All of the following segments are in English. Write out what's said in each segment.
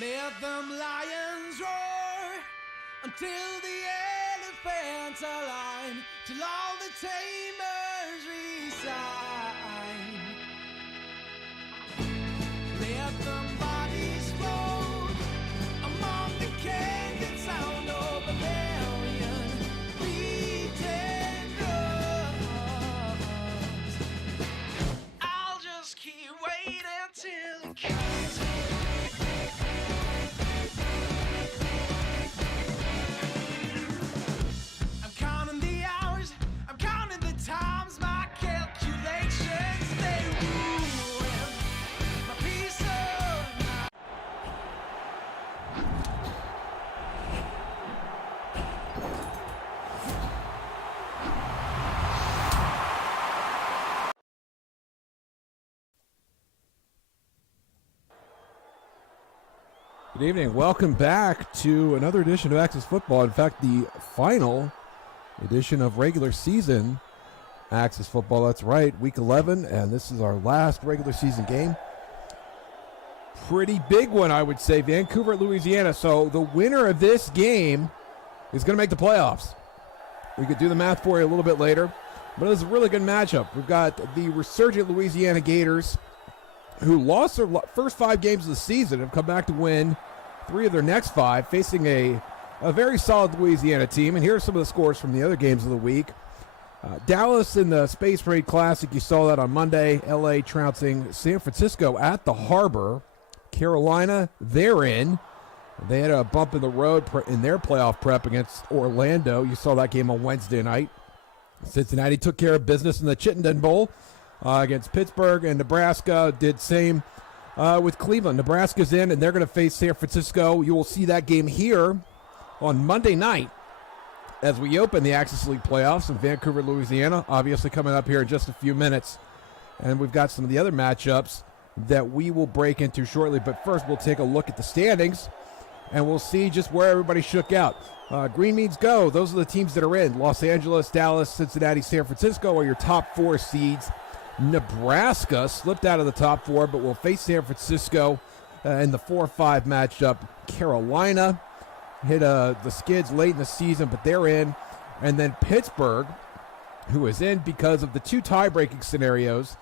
Let them lions roar until the elephants align, till all the tamers resign. Let them bodies float among the candid sound of a million beaten drums. I'll just keep waiting till it comes. Times my calculations, they ruin my peace of mind. Good evening. Welcome back to another edition of Access Football. In fact, the final edition of regular season Access Football. That's right, week 11, and this is our last regular season game. Pretty big one, I would say. Vancouver at Louisiana. So the winner of this game is going to make the playoffs. We could do the math for you a little bit later, but it's a really good matchup. We've got the resurgent Louisiana Gators, who lost their first 5 games of the season, have come back to win 3 of their next 5, facing a very solid Louisiana team. And here are some of the scores from the other games of the week. Dallas in the Space Parade Classic, you saw that on Monday. LA trouncing San Francisco at the Harbor. Carolina, they're in. They had a bump in the road in their playoff prep against Orlando. You saw that game on Wednesday night. Cincinnati took care of business in the Chittenden Bowl against Pittsburgh, and Nebraska did same with Cleveland. Nebraska's in, and they're going to face San Francisco. You will see that game here on Monday night as we open the Access League playoffs in Vancouver, Louisiana, obviously coming up here in just a few minutes. And we've got some of the other matchups that we will break into shortly. But first, we'll take a look at the standings, and we'll see just where everybody shook out. Green means go. Those are the teams that are in. Los Angeles, Dallas, Cincinnati, San Francisco are your top 4 seeds. Nebraska slipped out of the top 4, but will face San Francisco in the 4-5 matchup. Carolina hit the skids late in the season, but they're in. And then Pittsburgh, who is in because of the 2 tie-breaking scenarios.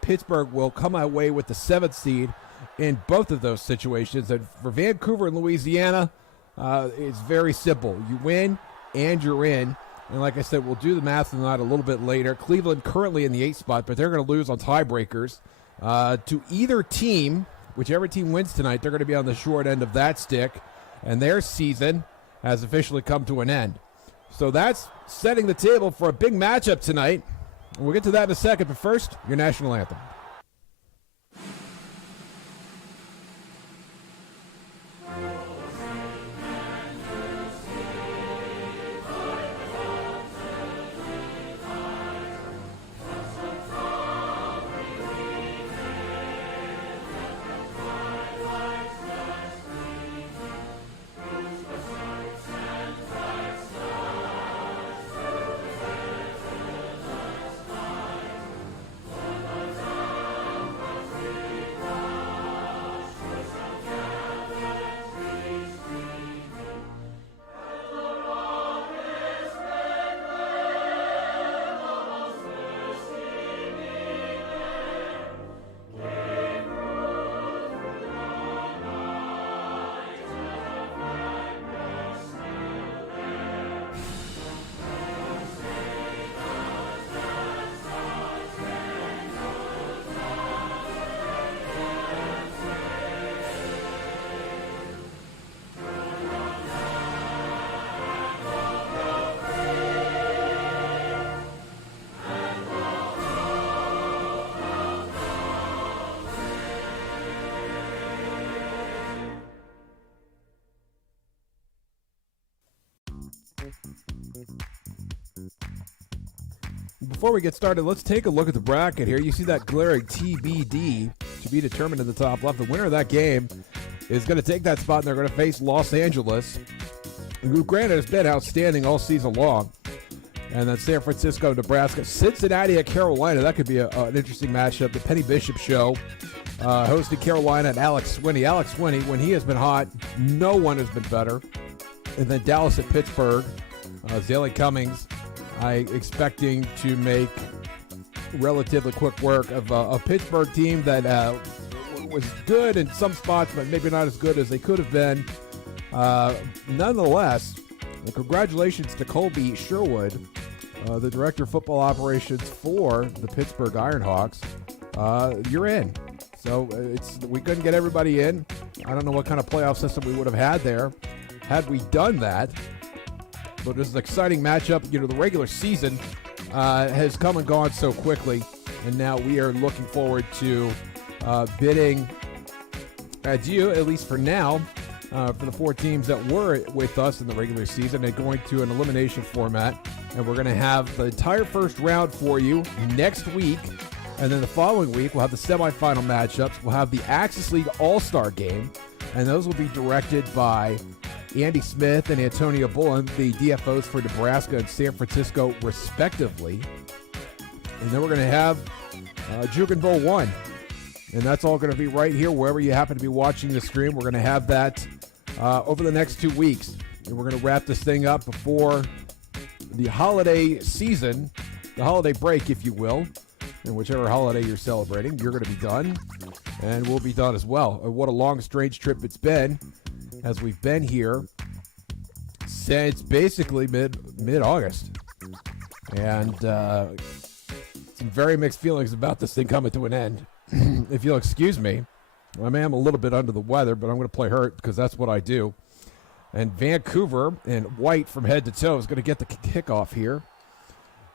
Pittsburgh will come away with the 7th seed in both of those situations. And for Vancouver and Louisiana, it's very simple. You win and you're in. And like I said, we'll do the math on that a little bit later. Cleveland currently in the 8th spot, but they're going to lose on tiebreakers to either team. Whichever team wins tonight, they're going to be on the short end of that stick. And their season has officially come to an end. So that's setting the table for a big matchup tonight. We'll get to that in a second, but first, your national anthem. Before we get started, let's take a look at the bracket here. You see that glaring TBD, to be determined in the top left. The winner of that game is going to take that spot, and they're going to face Los Angeles, who granted has been outstanding all season long. And then San Francisco, Nebraska, Cincinnati at Carolina. That could be an interesting matchup. The Penny Bishop Show hosted Carolina and Alex Swinney. Alex Swinney, when he has been hot, no one has been better. And then Dallas at Pittsburgh. Zelly Cummings, expecting to make relatively quick work of a Pittsburgh team that was good in some spots, but maybe not as good as they could have been. Nonetheless, congratulations to Colby Sherwood, the Director of Football Operations for the Pittsburgh Ironhawks. You're in. So we couldn't get everybody in. I don't know what kind of playoff system we would have had there had we done that. But this is an exciting matchup. The regular season has come and gone so quickly, and now we are looking forward to bidding adieu, at least for now, for the four teams that were with us in the regular season and going to an elimination format. And we're going to have the entire first round for you next week. And then the following week, we'll have the semifinal matchups. We'll have the Axis League All-Star Game, and those will be directed by Andy Smith and Antonio Bullen, the DFOs for Nebraska and San Francisco, respectively. And then we're going to have Jukin Bowl 1. And that's all going to be right here, wherever you happen to be watching the stream. We're going to have that over the next 2 weeks. And we're going to wrap this thing up before the holiday season, the holiday break, if you will. And whichever holiday you're celebrating, you're going to be done. And we'll be done as well. And what a long, strange trip it's been, as we've been here since basically mid-August. And some very mixed feelings about this thing coming to an end. If you'll excuse me, I am a little bit under the weather, but I'm going to play hurt because that's what I do. And Vancouver and White from head to toe is going to get the kickoff here.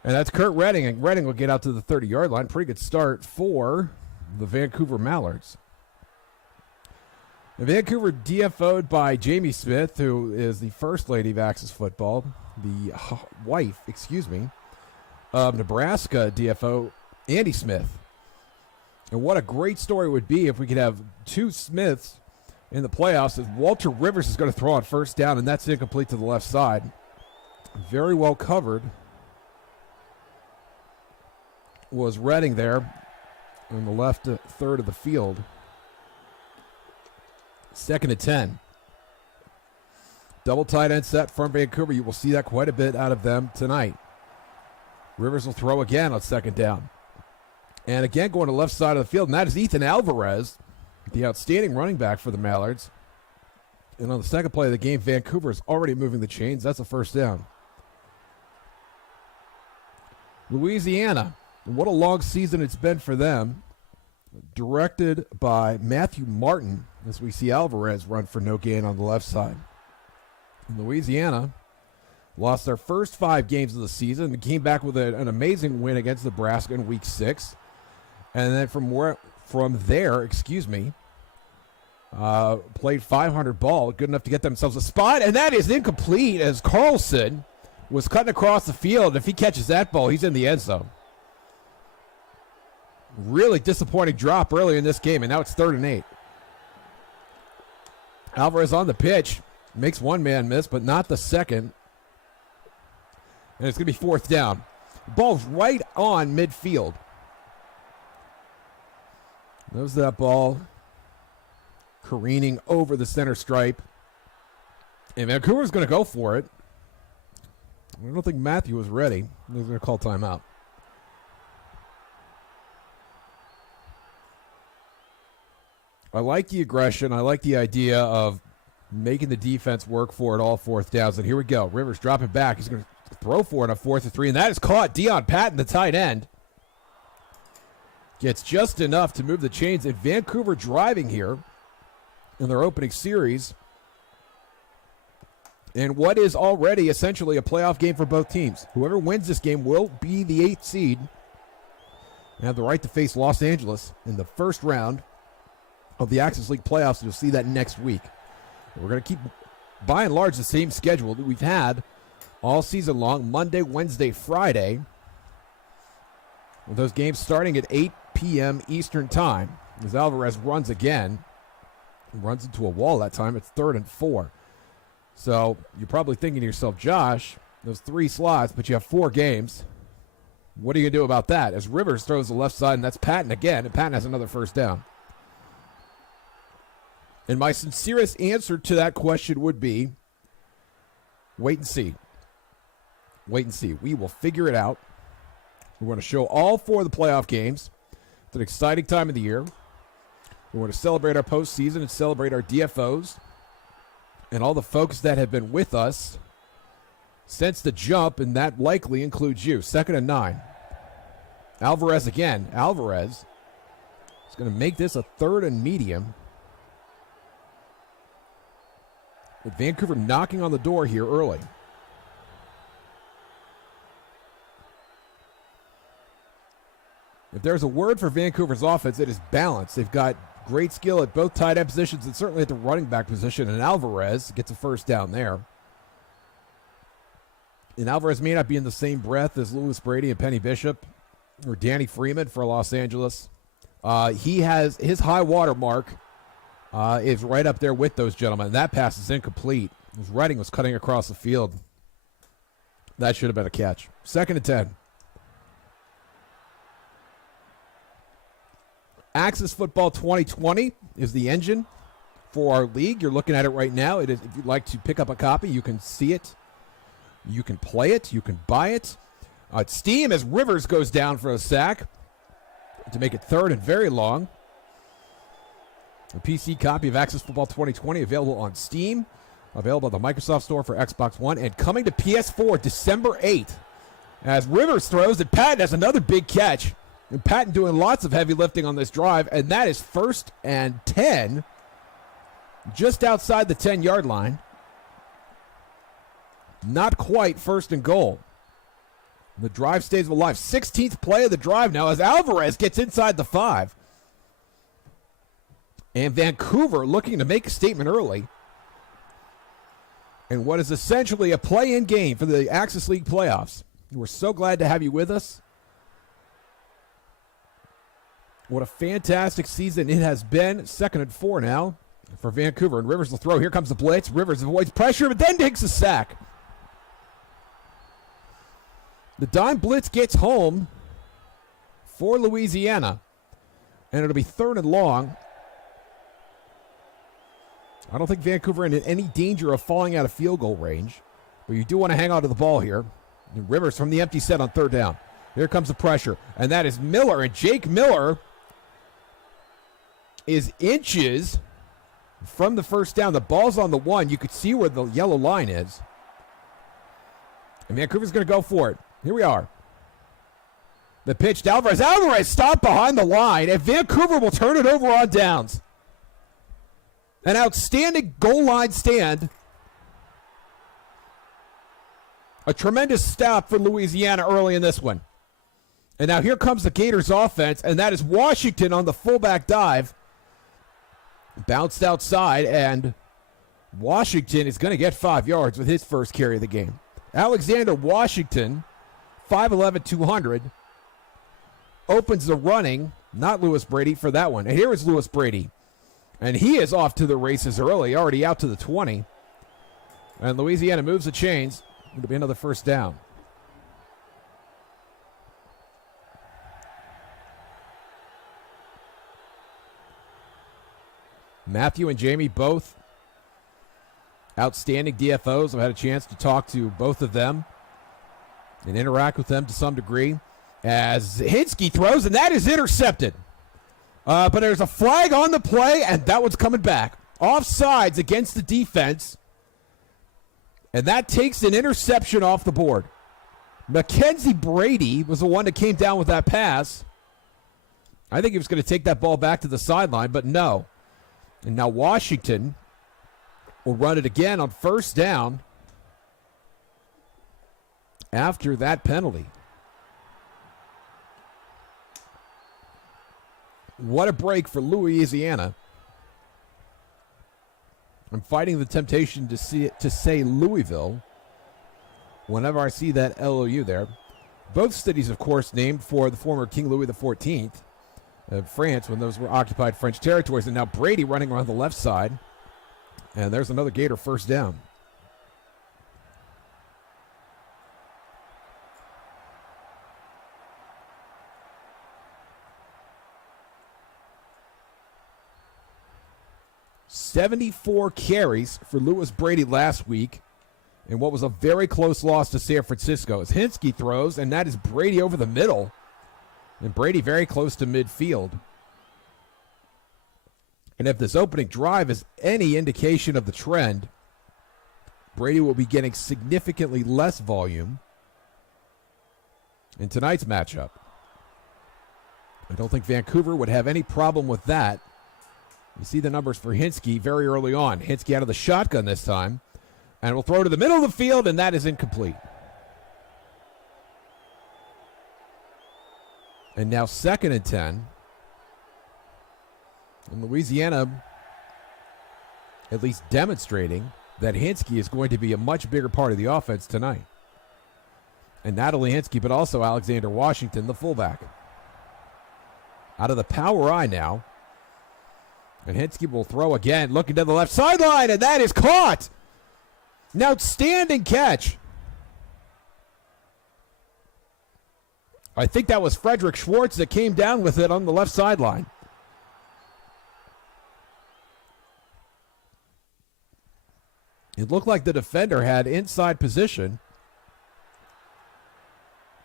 And that's Kurt Redding, and Redding will get out to the 30-yard line. Pretty good start for the Vancouver Mallards. And Vancouver DFO'd by Jamie Smith, who is the first lady of Axis football, the wife, of Nebraska DFO, Andy Smith. And what a great story it would be if we could have two Smiths in the playoffs, as Walter Rivers is going to throw on first down, and that's incomplete to the left side. Very well covered was Redding there in the left third of the field. 2nd and 10. Double tight end set from Vancouver. You will see that quite a bit out of them tonight. Rivers will throw again on 2nd down. And again going to the left side of the field, and that is Ethan Alvarez, the outstanding running back for the Mallards. And on the second play of the game, Vancouver is already moving the chains. That's a first down. Louisiana. And what a long season it's been for them. Directed by Matthew Martin, as we see Alvarez run for no gain on the left side. Louisiana lost their first 5 games of the season and came back with an amazing win against Nebraska in Week 6. And then from there, played 500 ball, good enough to get themselves a spot, and that is incomplete as Carlson was cutting across the field. If he catches that ball, he's in the end zone. Really disappointing drop early in this game, and now it's 3rd and 8. Alvarez on the pitch, makes one man miss, but not the second. And it's going to be 4th down. Ball's right on midfield. There's that ball careening over the center stripe. And Vancouver's going to go for it. I don't think Matthew was ready. He's going to call timeout. I like the aggression. I like the idea of making the defense work for it all 4th downs. And here we go. Rivers dropping back. He's going to throw for it on 4th and 3. And that is caught. Deion Patton, the tight end, gets just enough to move the chains. And Vancouver driving here in their opening series. And what is already essentially a playoff game for both teams. Whoever wins this game will be the 8th seed and have the right to face Los Angeles in the first round of the Axis League playoffs. You'll see that next week. We're going to keep, by and large, the same schedule that we've had all season long. Monday, Wednesday, Friday. With those games starting at 8 p.m. Eastern Time. As Alvarez runs again. Runs into a wall that time. It's 3rd and 4. So you're probably thinking to yourself, Josh, those 3 slots, but you have 4 games. What are you going to do about that? As Rivers throws the left side, and that's Patton again, and Patton has another first down. And my sincerest answer to that question would be, wait and see. Wait and see. We will figure it out. We're going to show all 4 of the playoff games. It's an exciting time of the year. We're going to celebrate our postseason and celebrate our DFOs and all the folks that have been with us since the jump, and that likely includes you. 2nd and 9. Alvarez again. Alvarez is going to make this a 3rd and medium. With Vancouver knocking on the door here early. If there's a word for Vancouver's offense, it is balance. They've got great skill at both tight end positions and certainly at the running back position, and Alvarez gets a first down there. And Alvarez may not be in the same breath as Lewis Brady and Penny Bishop or Danny Freeman for Los Angeles. He has his high water mark is right up there with those gentlemen. And that pass is incomplete. His Redding was cutting across the field. That should have been a catch. 2nd and 10. Axis Football 2020 is the engine for our league. You're looking at it right now. It is, if you'd like to pick up a copy, you can see it. You can play it. You can buy it. Steam as Rivers goes down for a sack to make it 3rd and very long. A PC copy of Axis Football 2020 available on Steam, available at the Microsoft Store for Xbox One, and coming to PS4 December 8th. As Rivers throws, and Patton has another big catch. And Patton doing lots of heavy lifting on this drive, and that is 1st and 10, just outside the 10-yard line. Not quite 1st and goal. The drive stays alive. 16th play of the drive now as Alvarez gets inside the 5. And Vancouver looking to make a statement early. And what is essentially a play-in game for the Axis League playoffs. We're so glad to have you with us. What a fantastic season it has been. 2nd and 4 now for Vancouver. And Rivers will throw. Here comes the blitz. Rivers avoids pressure, but then takes a sack. The dime blitz gets home for Louisiana. And it'll be 3rd and long. I don't think Vancouver in any danger of falling out of field goal range. But you do want to hang on to the ball here. And Rivers from the empty set on 3rd down. Here comes the pressure. And that is Miller. And Jake Miller is inches from the first down. The ball's on the 1. You could see where the yellow line is. And Vancouver's going to go for it. Here we are. The pitch to Alvarez. Alvarez stopped behind the line, and Vancouver will turn it over on downs. An outstanding goal line stand. A tremendous stop for Louisiana early in this one. And now here comes the Gators offense, and that is Washington on the fullback dive. Bounced outside, and Washington is going to get 5 yards with his first carry of the game. Alexander Washington, 5'11", 200, opens the running. Not Lewis Brady for that one. And here is Lewis Brady. And he is off to the races early, already out to the 20. And Louisiana moves the chains. It'll be another first down. Matthew and Jamie both outstanding DFOs. I've had a chance to talk to both of them and interact with them to some degree. As Hinsky throws, and that is intercepted. But there's a flag on the play, and that one's coming back. Offsides against the defense. And that takes an interception off the board. Mackenzie Brady was the one that came down with that pass. I think he was going to take that ball back to the sideline, but no. And now Washington will run it again on 1st down after that penalty. What a break for Louisiana. I'm fighting the temptation to say Louisville whenever I see that LOU there. Both cities, of course, named for the former King Louis XIV of France when those were occupied French territories. And now Brady running around the left side. And there's another Gator first down. "74 carries for Lewis Brady last week in what was a very close loss to San Francisco." As Hinske throws, and that is Brady over the middle. And Brady very close to midfield. And if this opening drive is any indication of the trend, Brady will be getting significantly less volume in tonight's matchup. I don't think Vancouver would have any problem with that. You see the numbers for Hinske very early on. Hinske out of the shotgun this time. And will throw to the middle of the field, and that is incomplete. And now 2nd and 10. And Louisiana at least demonstrating that Hinske is going to be a much bigger part of the offense tonight. And not only Hinske, but also Alexander Washington, the fullback. Out of the power I now. And Hinske will throw again, looking to the left sideline, and that is caught. An outstanding catch. I think that was Frederick Schwartz that came down with it on the left sideline. It looked like the defender had inside position,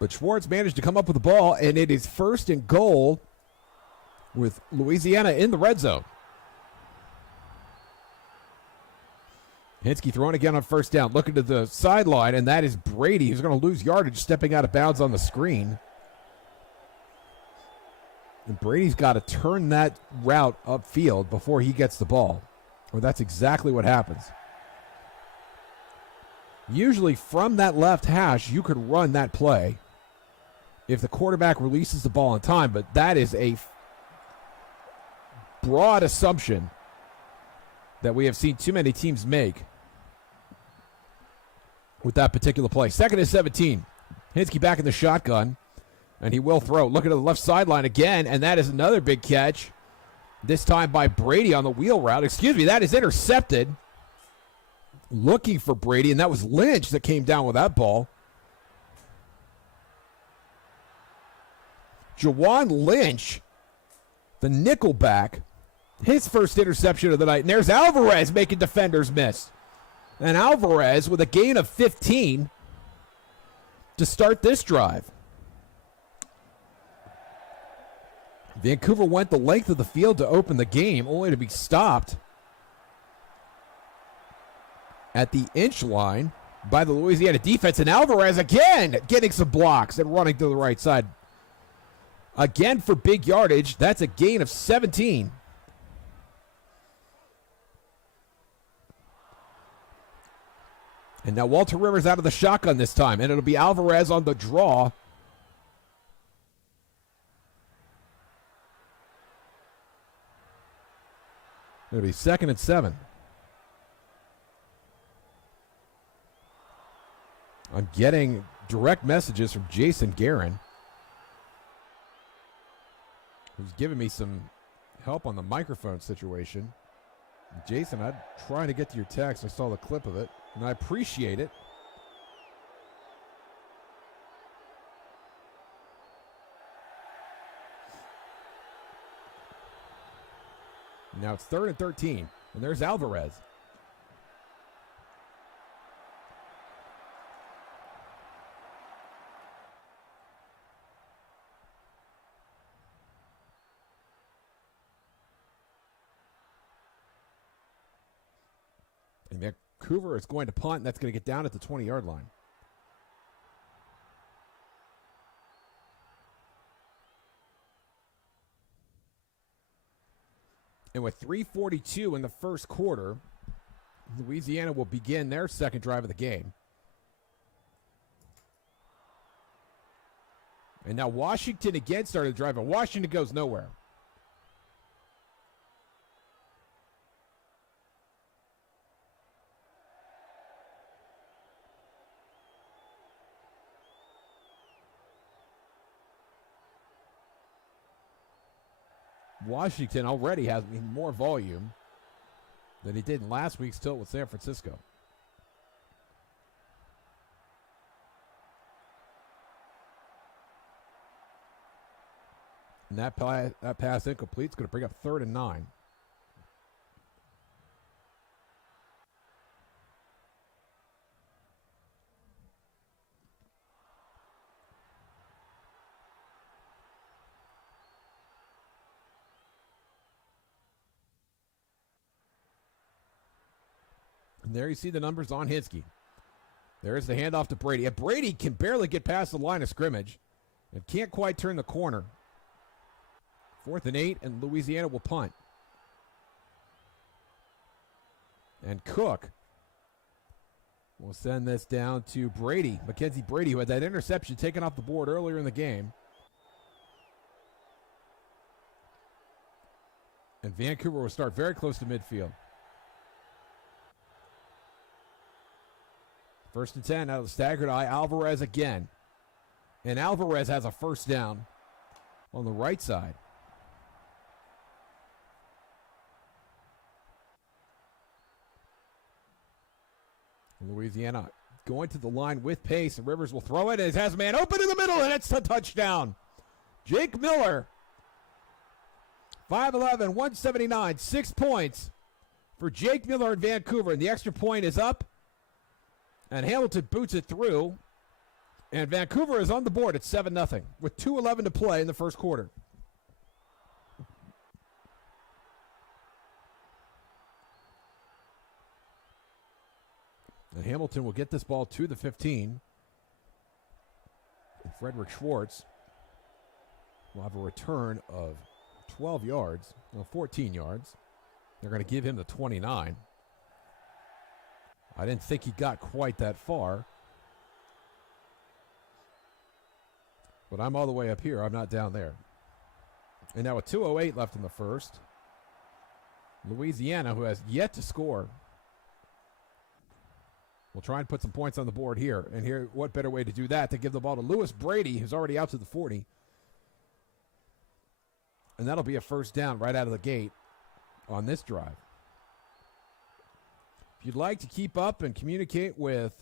but Schwartz managed to come up with the ball, and it is 1st and goal with Louisiana in the red zone. Hinske throwing again on 1st down, looking to the sideline, and that is Brady, who's going to lose yardage, stepping out of bounds on the screen. And Brady's got to turn that route upfield before he gets the ball, or that's exactly what happens. Usually from that left hash, you could run that play if the quarterback releases the ball in time, but that is a broad assumption that we have seen too many teams make with that particular play. 2nd and 17. Hinske back in the shotgun, and he will throw. Looking to the left sideline again, and that is another big catch, this time by Brady on the wheel route. Excuse me, that is intercepted. Looking for Brady, and that was Lynch that came down with that ball. Jawan Lynch, the nickelback, his first interception of the night. And there's Alvarez making defenders miss. And Alvarez with a gain of 15 to start this drive. Vancouver went the length of the field to open the game, only to be stopped at the inch line by the Louisiana defense. And Alvarez again getting some blocks and running to the right side. Again for big yardage. That's a gain of 17. And now Walter Rivers out of the shotgun this time, and it'll be Alvarez on the draw. It'll be 2nd and 7. I'm getting direct messages from Jason Guerin, who's giving me some help on the microphone situation. Jason, I'm trying to get to your text. I saw the clip of it, and I appreciate it. Now it's 3rd and 13, and there's Alvarez. And Vancouver is going to punt, and that's going to get down at the 20-yard line. And with 3:42 in the first quarter, Louisiana will begin their second drive of the game. And now Washington again started the drive, and Washington goes nowhere. Washington already has more volume than he did in last week's tilt with San Francisco. And that pass incomplete is going to bring up 3rd and 9. And there you see the numbers on Hinsky. There's the handoff to Brady. And Brady can barely get past the line of scrimmage and can't quite turn the corner. 4th and 8, and Louisiana will punt. And Cook will send this down to Brady, Mackenzie Brady, who had that interception taken off the board earlier in the game. And Vancouver will start very close to midfield. 1st and 10 out of the staggered eye. Alvarez again. And Alvarez has a first down on the right side. Louisiana going to the line with pace, and Rivers will throw it, and it has a man open in the middle, and it's a touchdown. Jake Miller, 5'11", 179, 6 points for Jake Miller in Vancouver, and the extra point is up, and Hamilton boots it through, and Vancouver is on the board at 7-0 with 2:11 to play in the first quarter. And Hamilton will get this ball to the 15. And Frederick Schwartz will have a return of 12 yards, no, 14 yards. They're going to give him the 29. I didn't think he got quite that far. But I'm all the way up here. I'm not down there. And now with 2:08 left in the first, Louisiana, who has yet to score, we'll try and put some points on the board here. And here, what better way to do that to give the ball to Lewis Brady, who's already out to the 40. And that'll be a first down right out of the gate on this drive. If you'd like to keep up and communicate with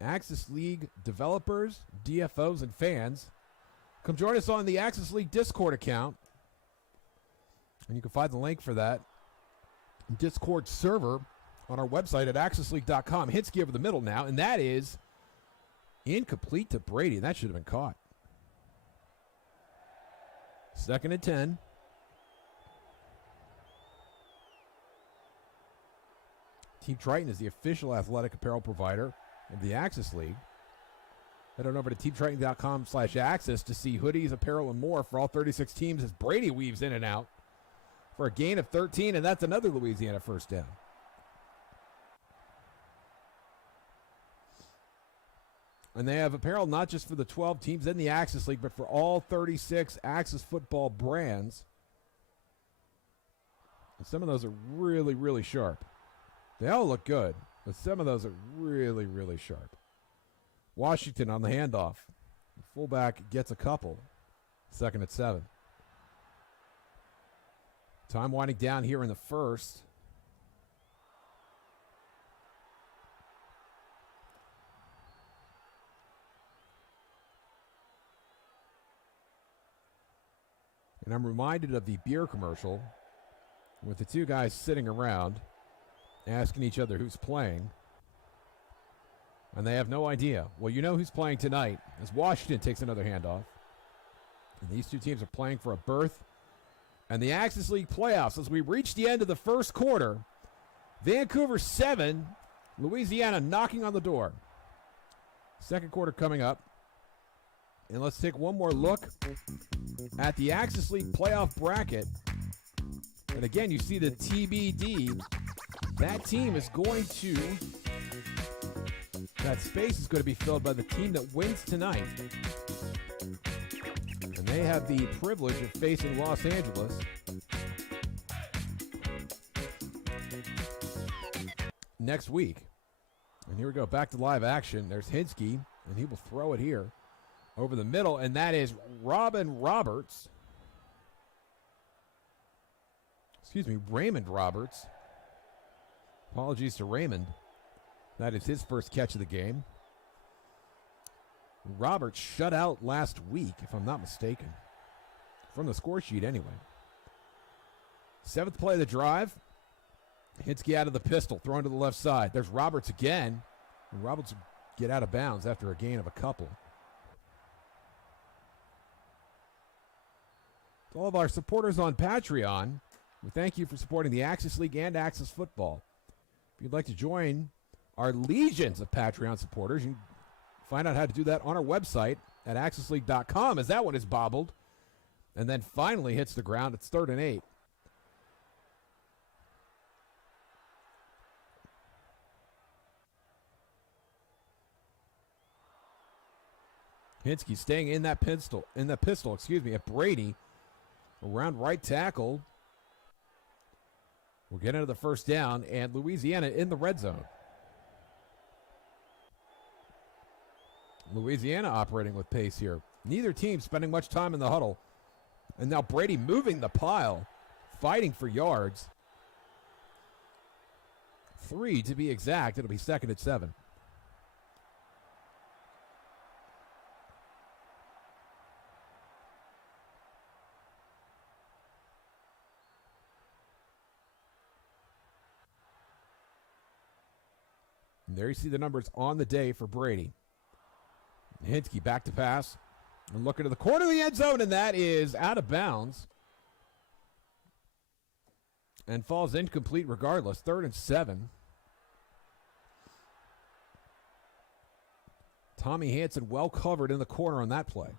Axis League developers, DFOs, and fans, come join us on the Axis League Discord account. And you can find the link for that Discord server on our website at axisleague.com. Hinsky over the middle now, and that is incomplete to Brady. That should have been caught. 2nd and 10. Team Triton is the official athletic apparel provider of the Axis League. Head on over to teamtriton.com/axis to see hoodies, apparel, and more for all 36 teams as Brady weaves in and out for a gain of 13, and that's another Louisiana first down. And they have apparel not just for the 12 teams in the Axis League, but for all 36 Axis football brands. And some of those are really, really sharp. They all look good, but some of those are really, really sharp. Washington on the handoff. The fullback gets a couple. 2nd and 7. Time winding down here in the first. And I'm reminded of the beer commercial with the two guys sitting around asking each other who's playing. And they have no idea. Well, you know who's playing tonight as Washington takes another handoff. And these two teams are playing for a berth and the Axis League playoffs as we reach the end of the first quarter. Vancouver 7, Louisiana knocking on the door. Second quarter coming up. And let's take one more look at the Axis League playoff bracket. And again, you see the TBD. That team is going to, that space is going to be filled by the team that wins tonight. And they have the privilege of facing Los Angeles next week. And here we go, back to live action. There's Hinsky, and he will throw it here over the middle, and that is Robin Roberts. Raymond Roberts. Apologies to Raymond. That is his first catch of the game. Roberts shut out last week, if I'm not mistaken. From the score sheet, anyway. 7th play of the drive. Hinsky out of the pistol, thrown to the left side. There's Roberts again. And Roberts will get out of bounds after a gain of a couple. To all of our supporters on Patreon, we thank you for supporting the Axis League and Axis Football. If you'd like to join our legions of Patreon supporters, you can find out how to do that on our website at axisleague.com, as that one is bobbled and then finally hits the ground. It's 3rd and 8. Hinsky staying in that pistol, at Brady. Around right tackle. We'll get into the first down, and Louisiana in the red zone. Louisiana operating with pace here. Neither team spending much time in the huddle. And now Brady moving the pile, fighting for yards. 3 to be exact. It'll be 2nd and 7. And there you see the numbers on the day for Brady. Hinsky back to pass. And looking to the corner of the end zone, and that is out of bounds. And falls incomplete regardless. 3rd and 7. Tommy Hanson well covered in the corner on that play.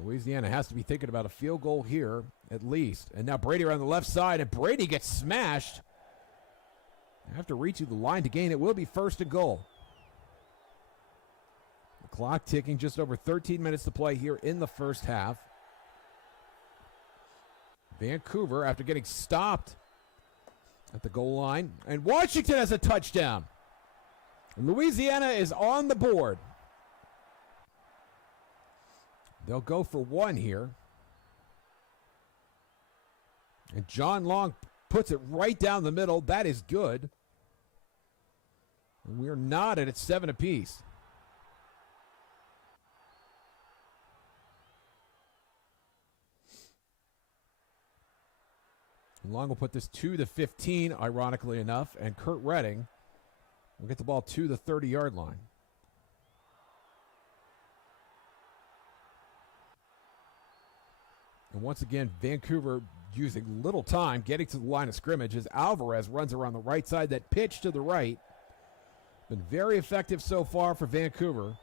Louisiana has to be thinking about a field goal here, at least. And now Brady around the left side, and Brady gets smashed. After reaching the line to gain, it will be 1st and goal. The clock ticking, just over 13 minutes to play here in the first half. Vancouver, after getting stopped at the goal line, and Washington has a touchdown. Louisiana is on the board. They'll go for 1 here. And John Long puts it right down the middle. That is good. And we're knotted at 7 apiece. And Long will put this to the 15, ironically enough. And Kurt Redding will get the ball to the 30-yard line. And once again, Vancouver using little time getting to the line of scrimmage as Alvarez runs around the right side. That pitch to the right. Been very effective so far for Vancouver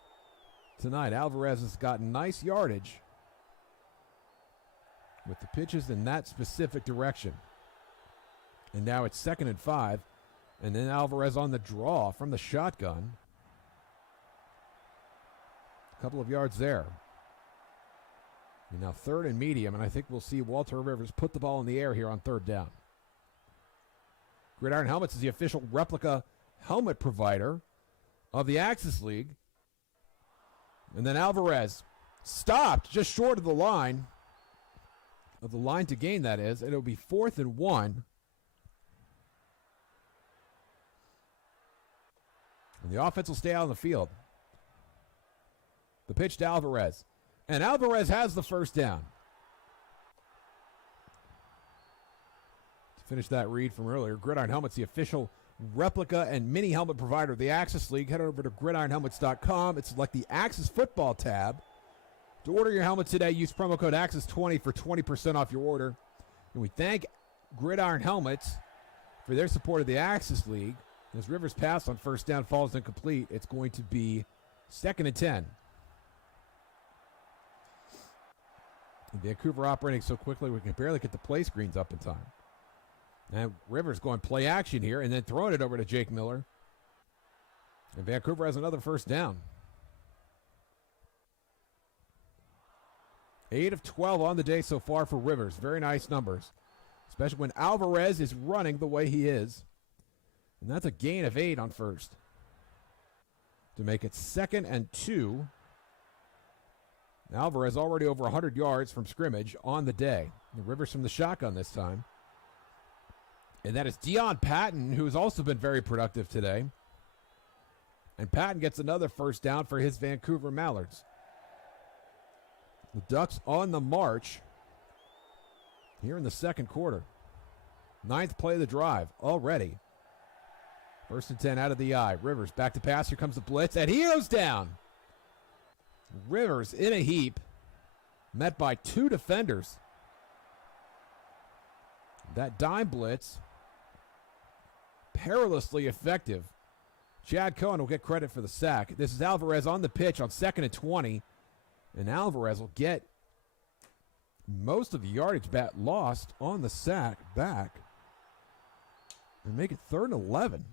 tonight. Alvarez has gotten nice yardage with the pitches in that specific direction. And now it's 2nd and 5. And then Alvarez on the draw from the shotgun. A couple of yards there. And now 3rd and medium, and I think we'll see Walter Rivers put the ball in the air here on 3rd down. Gridiron Helmets is the official replica helmet provider of the Axis League. And then Alvarez stopped just short of the line to gain, that is, and it'll be 4th and 1. And the offense will stay out on the field. The pitch to Alvarez. And Alvarez has the first down. To finish that read from earlier, Gridiron Helmets, the official replica and mini helmet provider of the Axis League. Head over to gridironhelmets.com and select the Axis Football tab. To order your helmet today, use promo code AXIS20 for 20% off your order. And we thank Gridiron Helmets for their support of the Axis League. As Rivers' pass on 1st down falls incomplete, it's going to be 2nd and 10. Vancouver operating so quickly we can barely get the play screens up in time. And Rivers going play action here and then throwing it over to Jake Miller. And Vancouver has another first down. 8 of 12 on the day so far for Rivers. Very nice numbers, especially when Alvarez is running the way he is. And that's a gain of 8 on 1st to make it 2nd and 2. Alvarez already over 100 yards from scrimmage on the day. The Rivers from the shotgun this time. And that is Deion Patton, who has also been very productive today. And Patton gets another first down for his Vancouver Mallards. The Ducks on the march here in the second quarter. 9th play of the drive already. 1st and 10 out of the eye. Rivers back to pass. Here comes the blitz, and he goes down. Rivers in a heap, met by 2 defenders. That dime blitz, perilously effective. Chad Cohen will get credit for the sack. This is Alvarez on the pitch on 2nd and 20, and Alvarez will get most of the yardage lost on the sack back and make it 3rd and 11.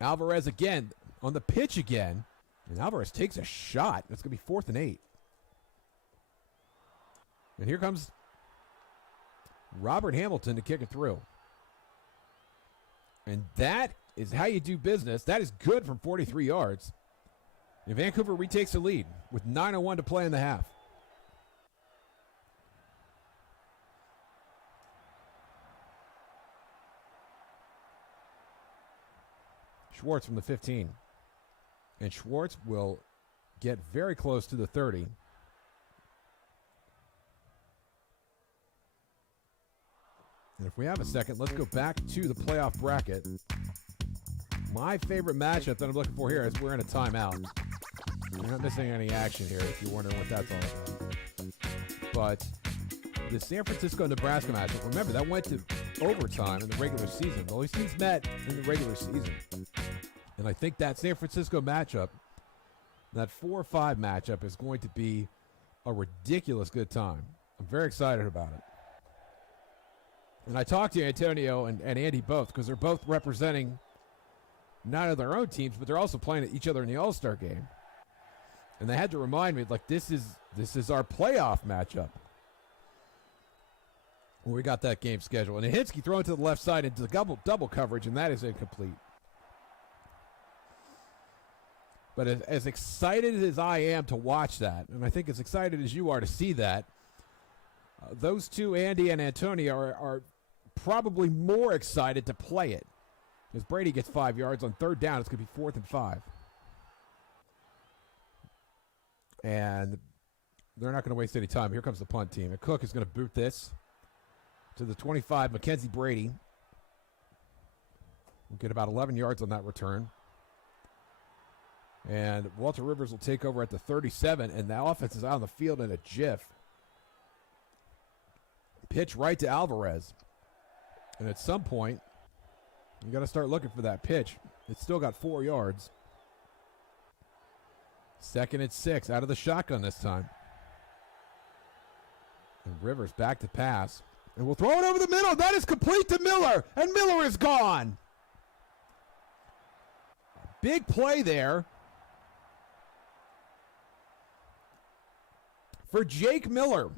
Alvarez again on the pitch again, and Alvarez takes a shot. It's going to be 4th and 8. And here comes Robert Hamilton to kick it through. And that is how you do business. That is good from 43 yards. And Vancouver retakes the lead with 9:01 to play in the half. Schwartz from the 15. And Schwartz will get very close to the 30. And if we have a second, let's go back to the playoff bracket. My favorite matchup that I'm looking for here is we're in a timeout. You're not missing any action here if you're wondering what that's all about. But the San Francisco-Nebraska matchup, remember, that went to overtime in the regular season. All these teams met in the regular season. And I think that San Francisco matchup, that 4-5 matchup, is going to be a ridiculous good time. I'm very excited about it. And I talked to Antonio and Andy both because they're both representing not only their own teams, but they're also playing each other in the All-Star game. And they had to remind me, like, this is our playoff matchup. Well, we got that game scheduled. And Hinsky throwing to the left side into the double coverage, and that is incomplete. But as excited as I am to watch that, and I think as excited as you are to see that, those two, Andy and Antonio, are probably more excited to play it. As Brady gets 5 yards on 3rd down, it's going to be 4th and 5. And they're not going to waste any time. Here comes the punt team. And Cook is going to boot this to the 25, Mackenzie Brady. We'll get about 11 yards on that return. And Walter Rivers will take over at the 37, and the offense is out on the field in a jiff. Pitch right to Alvarez. And at some point, you got to start looking for that pitch. It's still got 4 yards. 2nd and 6, out of the shotgun this time. And Rivers back to pass. And we'll throw it over the middle. That is complete to Miller. And Miller is gone. Big play there for Jake Miller.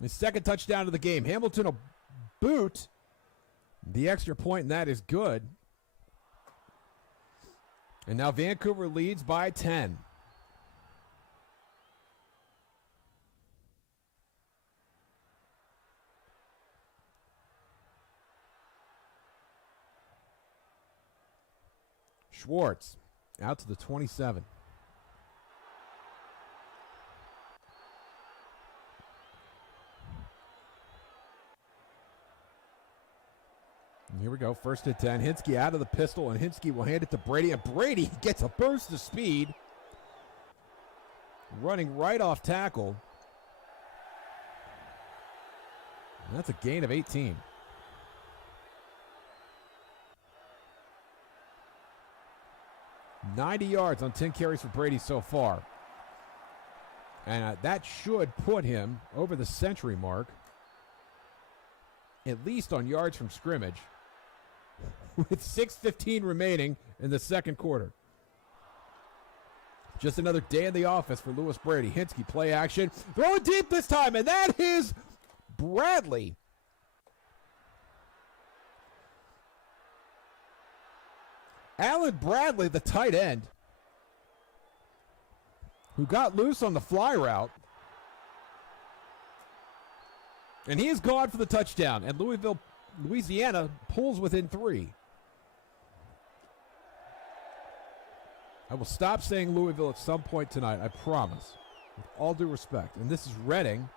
His 2nd touchdown of the game. Hamilton will boot the extra point, and that is good. And now Vancouver leads by 10. Schwartz out to the 27. And here we go, 1st and 10. Hinsky out of the pistol, and Hinsky will hand it to Brady, and Brady gets a burst of speed, running right off tackle. And that's a gain of 18. $90 yards on 10 carries for Brady so far. And that should put him over the century mark, at least on yards from scrimmage, with 6:15 remaining in the second quarter. Just another day in the office for Lewis Brady. Hinsky play action. Throwing deep this time, and that is Bradley. Allen Bradley, the tight end, who got loose on the fly route. And he is gone for the touchdown. And Louisiana pulls within 3. I will stop saying Louisville at some point tonight, I promise. With all due respect. And this is Reading.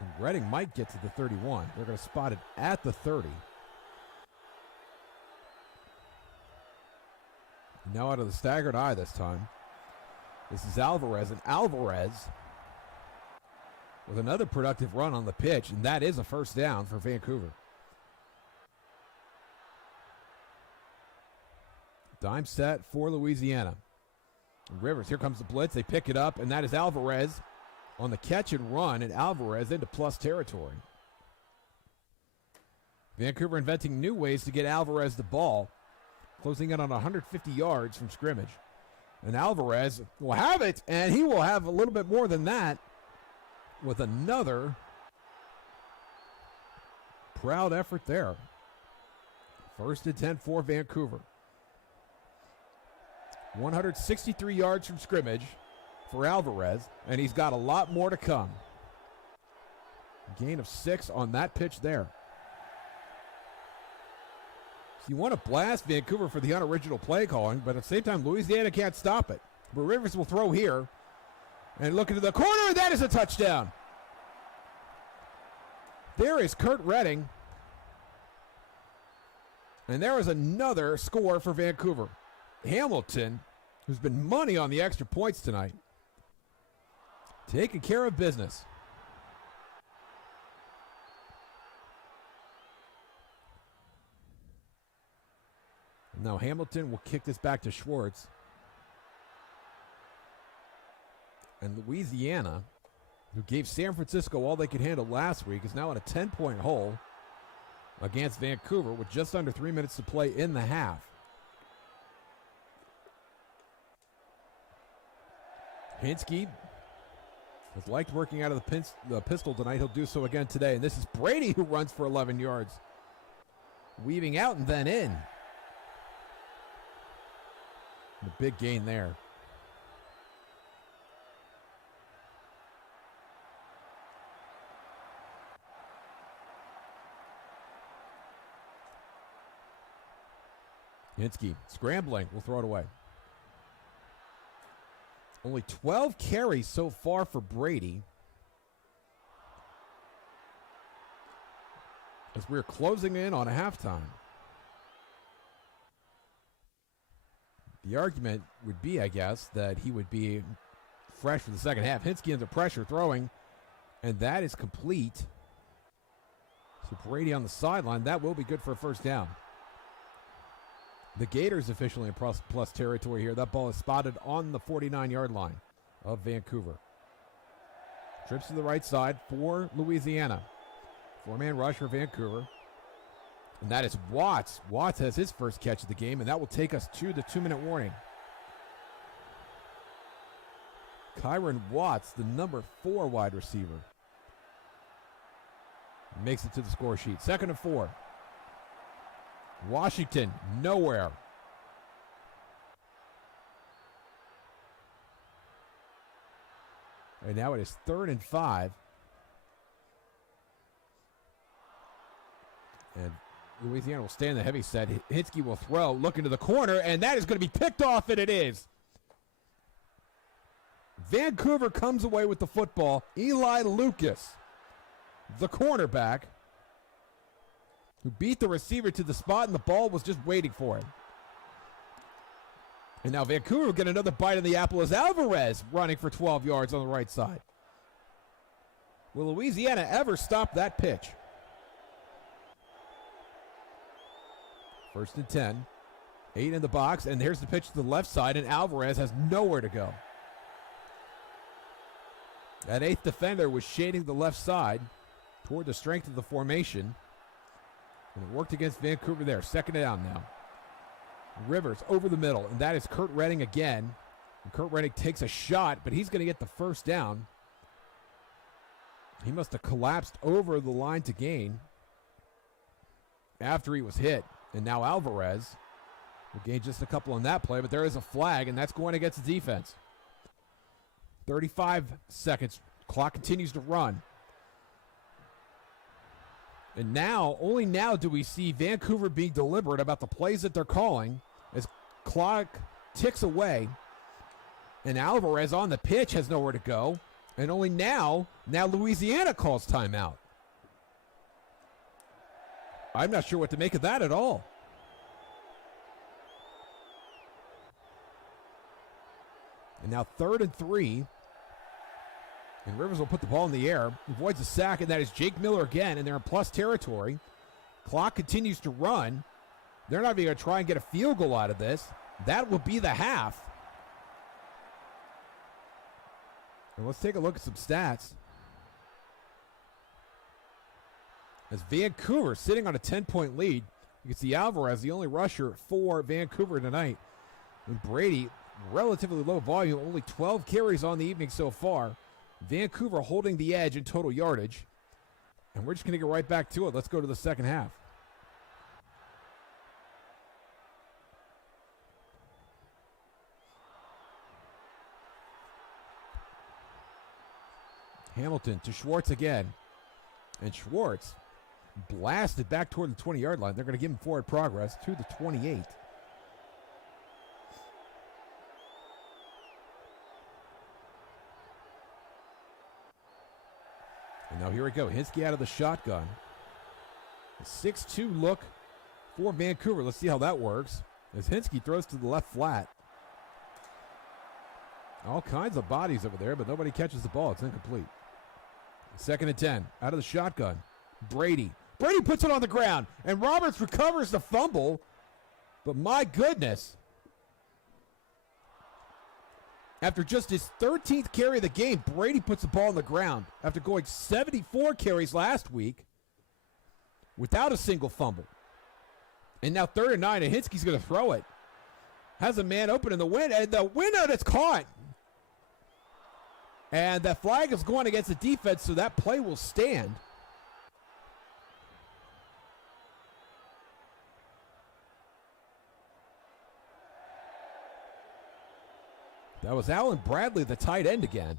And Reading might get to the 31. They're going to spot it at the 30. Now out of the staggered eye this time. This is Alvarez. And Alvarez with another productive run on the pitch. And that is a first down for Vancouver. Dime set for Louisiana. Rivers, here comes the blitz. They pick it up, and that is Alvarez on the catch and run, and Alvarez into plus territory. Vancouver inventing new ways to get Alvarez the ball, closing in on 150 yards from scrimmage. And Alvarez will have it, and he will have a little bit more than that with another proud effort there. 1st and 10 for Vancouver. 163 yards from scrimmage for Alvarez, and he's got a lot more to come. Gain of 6 on that pitch there. So you want to blast Vancouver for the unoriginal play calling, but at the same time, Louisiana can't stop it. But Rivers will throw here, and look into the corner, and that is a touchdown. There is Kurt Redding, and there is another score for Vancouver. Hamilton, who's been money on the extra points tonight, taking care of business. Now Hamilton will kick this back to Schwartz. And Louisiana, who gave San Francisco all they could handle last week, is now in a 10-point hole against Vancouver with just under 3 minutes to play in the half. Hinsky has liked working out of the pistol tonight. He'll do so again today. And this is Brady who runs for 11 yards. Weaving out and then in. And a big gain there. Hinsky scrambling. We'll throw it away. Only 12 carries so far for Brady. As we're closing in on a halftime. The argument would be, I guess, that he would be fresh for the second half. Hinsky under pressure throwing, and that is complete. So Brady on the sideline. That will be good for a first down. The Gators officially in plus territory here. That ball is spotted on the 49-yard line of Vancouver. Trips to the right side for Louisiana. 4-man rush for Vancouver. And that is Watts. Watts has his first catch of the game, and that will take us to the 2-minute warning. Kyron Watts, the number 4 wide receiver, makes it to the score sheet. 2nd and 4. Washington, nowhere. And now it is 3rd and 5. And Louisiana will stay in the heavy set. Hinsky will throw, look into the corner, and that is going to be picked off, and it is. Vancouver comes away with the football. Eli Lucas, the cornerback, who beat the receiver to the spot, and the ball was just waiting for him. And now Vancouver will get another bite of the apple as Alvarez running for 12 yards on the right side. Will Louisiana ever stop that pitch? 1st and 10. 8 in the box, and here's the pitch to the left side, and Alvarez has nowhere to go. That 8th defender was shading the left side toward the strength of the formation. And it worked against Vancouver there. 2nd down now. Rivers over the middle, and that is Kurt Redding again. And Kurt Redding takes a shot, but he's going to get the first down. He must have collapsed over the line to gain after he was hit. And now Alvarez will gain just a couple on that play, but there is a flag, and that's going against the defense. 35 seconds. Clock continues to run. And now, only now do we see Vancouver being deliberate about the plays that they're calling as clock ticks away. And Alvarez on the pitch has nowhere to go. And only now Louisiana calls timeout. I'm not sure what to make of that at all. And now 3rd and 3. And Rivers will put the ball in the air. Avoids a sack, and that is Jake Miller again, and they're in plus territory. Clock continues to run. They're not even going to try and get a field goal out of this. That will be the half. And let's take a look at some stats. As Vancouver sitting on a 10-point lead, you can see Alvarez, the only rusher for Vancouver tonight. And Brady, relatively low volume, only 12 carries on the evening so far. Vancouver holding the edge in total yardage. And we're just going to get right back to it. Let's go to the second half. Hamilton to Schwartz again. And Schwartz blasted back toward the 20-yard line. They're going to give him forward progress to the 28. And now here we go. Hinsky out of the shotgun. A 6-2 look for Vancouver. Let's see how that works. As Hinsky throws to the left flat. All kinds of bodies over there, but nobody catches the ball. It's incomplete. 2nd and 10. Out of the shotgun. Brady. Brady puts it on the ground. And Roberts recovers the fumble. But my goodness. After just his 13th carry of the game, Brady puts the ball on the ground after going 74 carries last week without a single fumble. And now 3rd and 9, and Hinsky's going to throw it. Has a man open in the wind, and the window that's caught. And that flag is going against the defense, so that play will stand. That was Allen Bradley, the tight end again.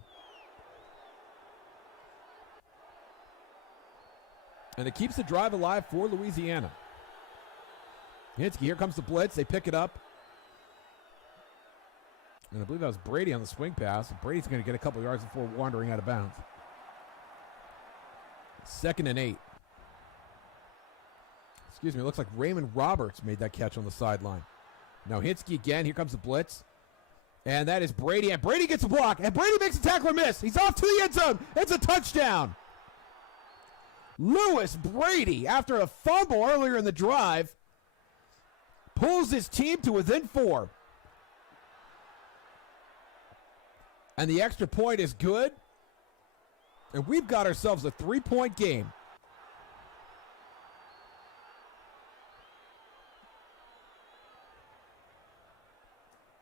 And it keeps the drive alive for Louisiana. Hinsky, here comes the blitz. They pick it up. And I believe that was Brady on the swing pass. Brady's going to get a couple yards before wandering out of bounds. 2nd and 8. Excuse me, it looks like Raymond Roberts made that catch on the sideline. Now Hinsky again. Here comes the blitz. And that is Brady. And Brady gets a block. And Brady makes a tackle and miss. He's off to the end zone. It's a touchdown. Lewis Brady, after a fumble earlier in the drive, pulls his team to within 4. And the extra point is good. And we've got ourselves a 3-point game.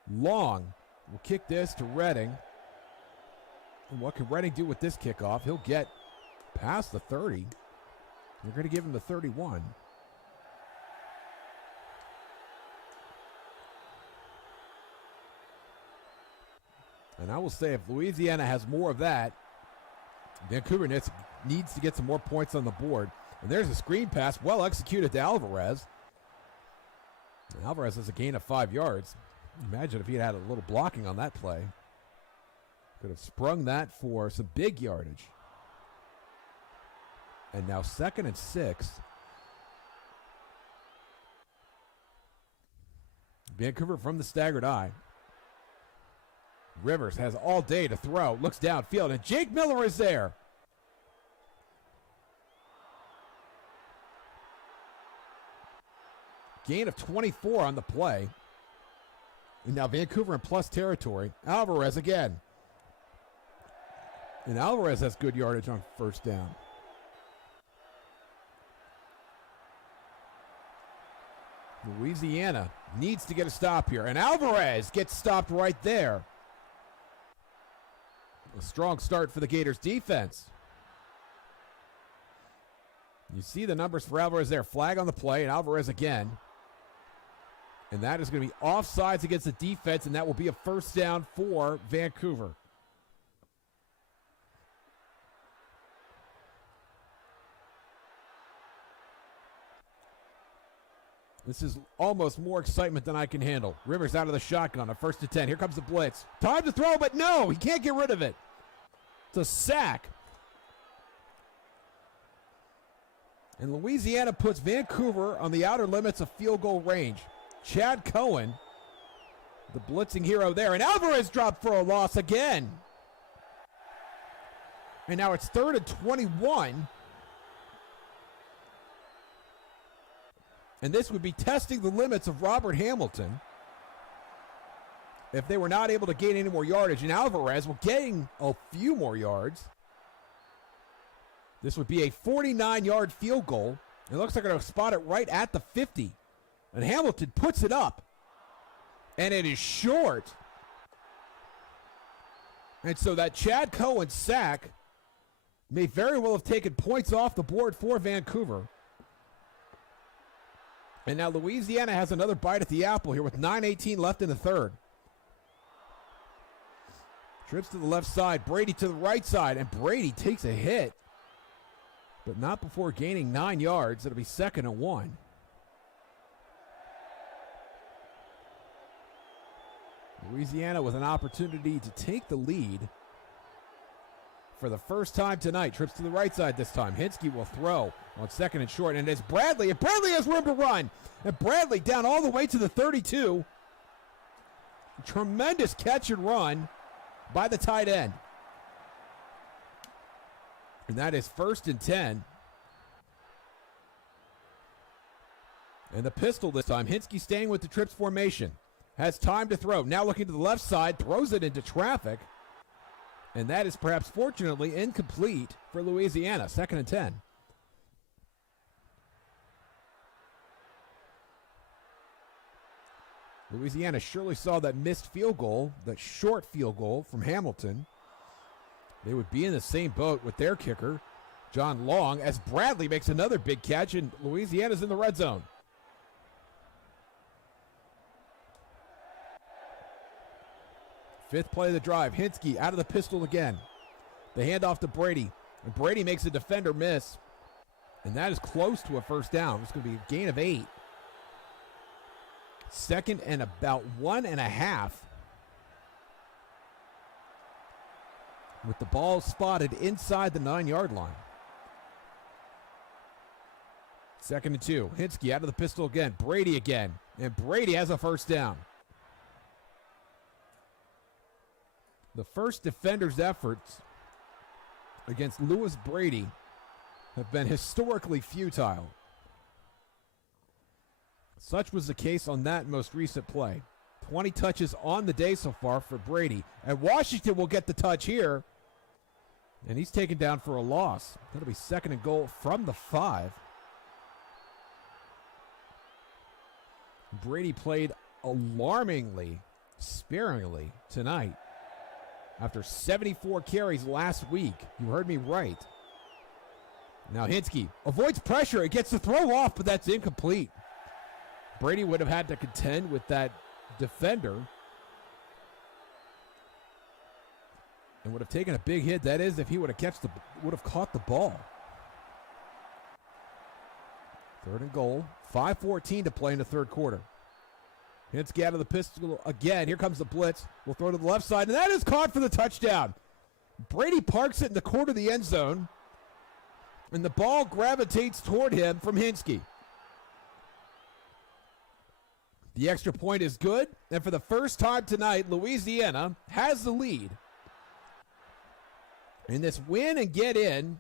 Long will kick this to Redding. And what can Redding do with this kickoff? He'll get past the 30. They're going to give him the 31. And I will say, if Louisiana has more of that, Vancouver needs to get some more points on the board. And there's a screen pass, well executed to Alvarez. And Alvarez has a gain of 5 yards. Imagine if he had a little blocking on that play. Could have sprung that for some big yardage. And now 2nd and 6. Vancouver from the staggered eye. Rivers has all day to throw. Looks downfield, and Jake Miller is there. Gain of 24 on the play. And now Vancouver in plus territory. Alvarez again. And Alvarez has good yardage on 1st down. Louisiana needs to get a stop here. And Alvarez gets stopped right there. A strong start for the Gators defense. You see the numbers for Alvarez there. Flag on the play, and Alvarez again. And that is going to be offsides against the defense, and that will be a first down for Vancouver. This is almost more excitement than I can handle. Rivers out of the shotgun, a 1st and 10. Here comes the blitz. Time to throw, but no, he can't get rid of it. It's a sack. And Louisiana puts Vancouver on the outer limits of field goal range. Chad Cohen, the blitzing hero there. And Alvarez dropped for a loss again. And now it's 3rd and 21. And this would be testing the limits of Robert Hamilton if they were not able to gain any more yardage. And Alvarez will gain a few more yards. This would be a 49-yard field goal. It looks like they're going to spot it right at the 50. And Hamilton puts it up. And it is short. And so that Chad Cohen sack may very well have taken points off the board for Vancouver. And now Louisiana has another bite at the apple here with 9:18 left in the third. Trips to the left side, Brady to the right side, and Brady takes a hit, but not before gaining 9 yards. It'll be 2nd and 1. Louisiana with an opportunity to take the lead for the first time tonight. Trips to the right side this time. Hinsky will throw on 2nd and short, and it's Bradley. And Bradley has room to run. And Bradley down all the way to the 32. Tremendous catch and run by the tight end. And that is 1st and 10. And the pistol this time. Hinsky staying with the trips formation. Has time to throw. Now looking to the left side. Throws it into traffic. And that is perhaps fortunately incomplete for Louisiana. 2nd and 10. Louisiana surely saw that missed field goal, that short field goal from Hamilton. They would be in the same boat with their kicker, John Long, as Bradley makes another big catch, and Louisiana's in the red zone. Fifth play of the drive. Hinsky out of the pistol again. The handoff to Brady. And Brady makes a defender miss. And that is close to a first down. It's going to be a gain of 8. 2nd and about 1.5. With the ball spotted inside the 9-yard line. 2nd and 2. Hinsky out of the pistol again. Brady again. And Brady has a first down. The first defender's efforts against Lewis Brady have been historically futile. Such was the case on that most recent play. 20 touches on the day so far for Brady. And Washington will get the touch here. And he's taken down for a loss. That'll be 2nd and goal from the 5. Brady played alarmingly sparingly tonight. After 74 carries last week. You heard me right. Now Hinsky avoids pressure. It gets the throw off, but that's incomplete. Brady would have had to contend with that defender. And would have taken a big hit. That is, if he would have caught the ball. 3rd and goal. 5:14 to play in the third quarter. Hinsky out of the pistol again. Here comes the blitz. We'll throw to the left side, and that is caught for the touchdown. Brady parks it in the corner of the end zone, and the ball gravitates toward him from Hinsky. The extra point is good, and for the first time tonight, Louisiana has the lead. In this win and get in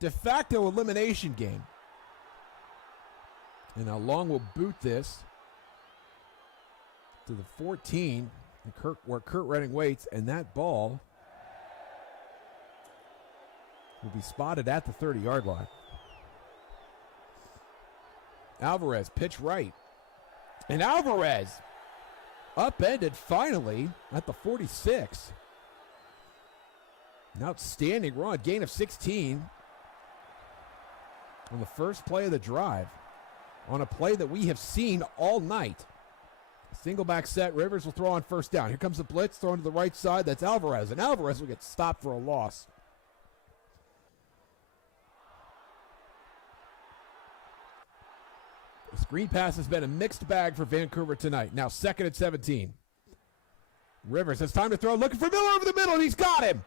de facto elimination game. And now Long will boot this to the 14, where Kurt Redding waits, and that ball will be spotted at the 30-yard line. Alvarez, pitch right. And Alvarez upended finally at the 46. An outstanding run, gain of 16 on the first play of the drive. on a play that we have seen all night. Single back set. Rivers will throw on first down. Here comes the blitz, thrown to the right side. That's Alvarez, and Alvarez will get stopped for a loss. The screen pass has been a mixed bag for Vancouver tonight. Now 2nd and 17. Rivers has time to throw, looking for Miller over the middle, and he's got him.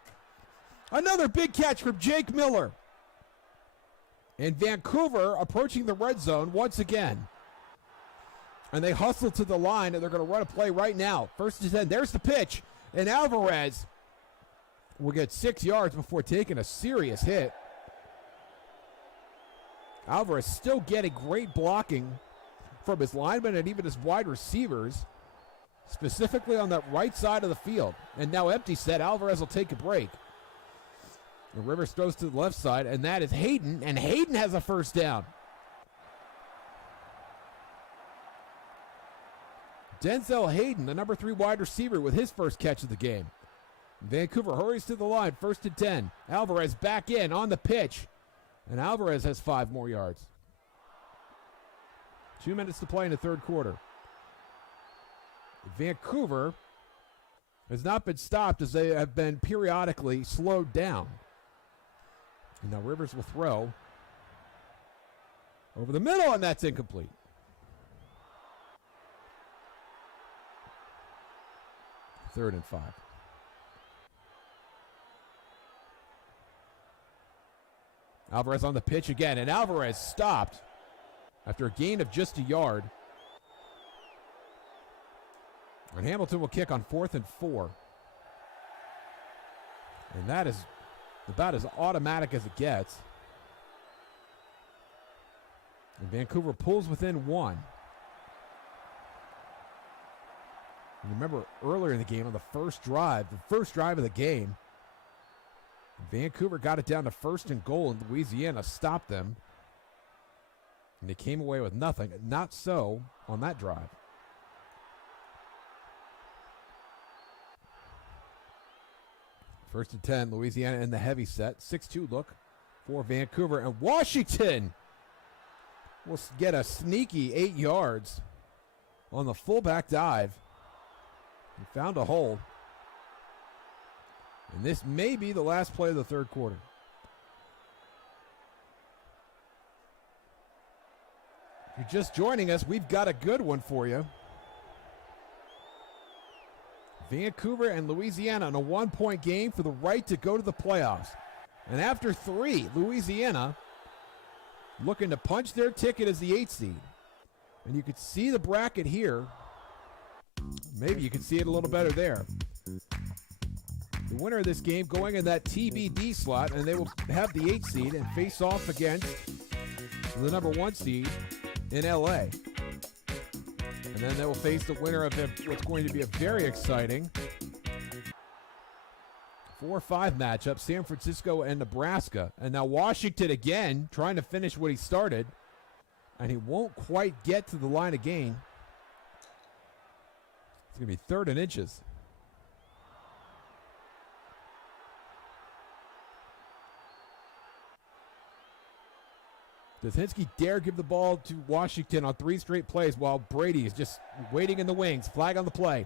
Another big catch from Jake Miller. And Vancouver approaching the red zone once again. And they hustle to the line, and they're going to run a play right now. 1st and 10. There's the pitch. And Alvarez will get 6 yards before taking a serious hit. Alvarez still getting great blocking from his linemen and even his wide receivers, specifically on that right side of the field. And now empty set. Alvarez will take a break. The Rivers throws to the left side, and that is Hayden, and Hayden has a first down. Denzel Hayden, the number 3 wide receiver, with his first catch of the game. Vancouver hurries to the line, 1st and 10. Alvarez back in on the pitch, and Alvarez has 5 more yards. 2 minutes to play in the 3rd quarter. Vancouver has not been stopped as they have been periodically slowed down. And now Rivers will throw over the middle, and that's incomplete. Third and 5. Alvarez on the pitch again, and Alvarez stopped after a gain of just a yard. And Hamilton will kick on 4th and 4. And that is about as automatic as it gets. And Vancouver pulls within 1. And remember earlier in the game on the first drive of the game, Vancouver got it down to 1st and goal, and Louisiana stopped them. And they came away with nothing. Not so on that drive. First and 10, Louisiana in the heavy set. 6-2 look for Vancouver. And Washington will get a sneaky 8 yards on the fullback dive. He found a hole. And this may be the last play of the 3rd quarter. If you're just joining us, we've got a good one for you. Vancouver and Louisiana in a 1-point game for the right to go to the playoffs. And after 3, Louisiana looking to punch their ticket as the 8th seed. And you could see the bracket here. Maybe you can see it a little better there. The winner of this game going in that TBD slot, and they will have the 8th seed and face off against the number 1 seed in LA. And then they will face the winner of what's going to be a very exciting 4-5 matchup, San Francisco and Nebraska. And now Washington again trying to finish what he started, and he won't quite get to the line of gain. It's going to be 3rd and inches. Does Hinsky dare give the ball to Washington on 3 straight plays while Brady is just waiting in the wings? Flag on the play.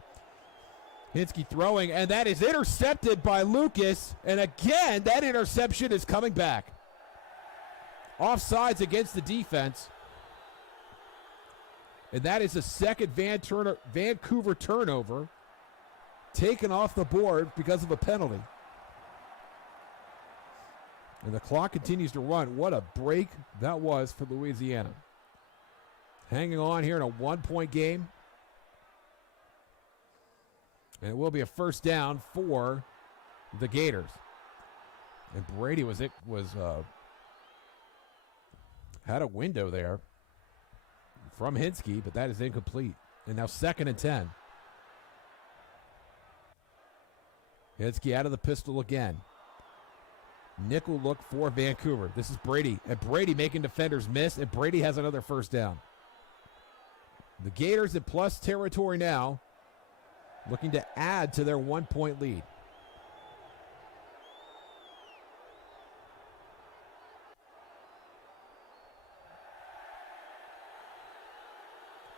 Hinsky throwing, and that is intercepted by Lucas. And again, that interception is coming back. Offsides against the defense. And that is the 2nd Vancouver turnover taken off the board because of a penalty. And the clock continues to run. What a break that was for Louisiana. Hanging on here in a 1-point game. And it will be a first down for the Gators. And Brady had a window there from Hinsky, but that is incomplete. And now 2nd and 10. Hinsky out of the pistol again. Nickel look for Vancouver. This is Brady. And Brady making defenders miss. And Brady has another first down. The Gators in plus territory now, looking to add to their 1-point lead.